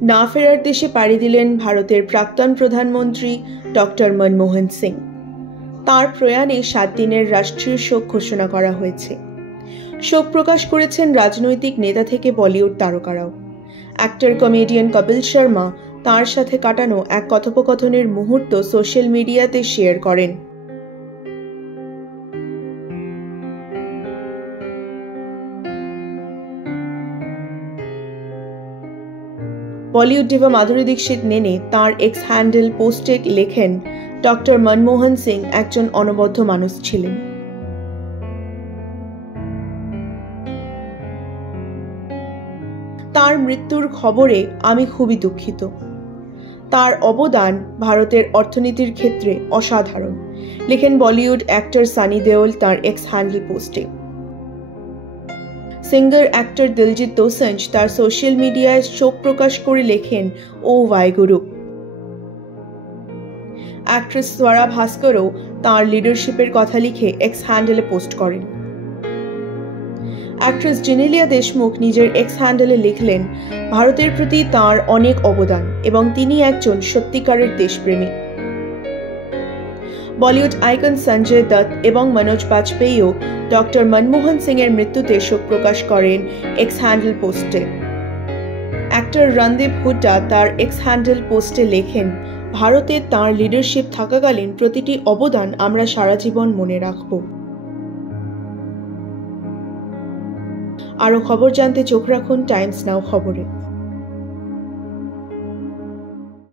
না ফেরার দেশে পাড়ি দিলেন ভারতের প্রাক্তন প্রধানমন্ত্রী ডক্টর মনমোহন সিং। তাঁর প্রয়াণে 7 দিনের রাষ্ট্রীয় শোক ঘোষণা করা হয়েছে। শোক প্রকাশ করেছেন রাজনৈতিক নেতা থেকে বলিউড তারকারাও। অ্যাক্টর কমেডিয়ান কপিল শর্মা তাঁর সাথে কাটানো এক কথোপকথনের মুহূর্ত সোশ্যাল মিডিয়াতে শেয়ার করেন। বলিউড ডিভা মাধুরী দীক্ষিত নেনে তাঁর এক্স হ্যান্ডেল পোস্টে লেখেন, ডক্টর মনমোহন সিং একজন অনবদ্য মানুষ ছিলেন। তার মৃত্যুর খবরে আমি খুবই দুঃখিত। তার অবদান ভারতের অর্থনীতির ক্ষেত্রে অসাধারণ, লেখেন বলিউড অ্যাক্টর সানি দেওল তার এক্স হ্যান্ডেল পোস্টে। সিঙ্গার অ্যাক্টর দিলজিৎ দোসাঞ্জ তার সোশ্যাল মিডিয়ায় শোক প্রকাশ করে লেখেন, ও ওয়াইগুরু। অ্যাক্ট্রেস স্বরা ভাস্করও তাঁর লিডারশিপের কথা লিখে এক্স হ্যান্ডেলে পোস্ট করেন। অ্যাক্ট্রেস জেনেলিয়া দেশমুখ নিজের এক্স হ্যান্ডেলে লিখলেন, ভারতের প্রতি তাঁর অনেক অবদান এবং তিনি একজন সত্যিকারের দেশপ্রেমী। বলিউড আইকন সঞ্জয় দত্ত এবং মনোজ বাজপেয়ীও ডক্টর মনমোহন সিং এর মৃত্যুতে শোক প্রকাশ করেন এক্স হ্যান্ডেল পোস্টে। অ্যাক্টর রণদীপ হুড্ডা তার এক্স হ্যান্ডেল পোস্টে লেখেন, ভারতে তাঁর লিডারশিপ থাকাকালীন প্রতিটি অবদান আমরা সারা জীবন মনে রাখব। আরও খবর জানতে চোখ রাখুন টাইমস নাও খবরে।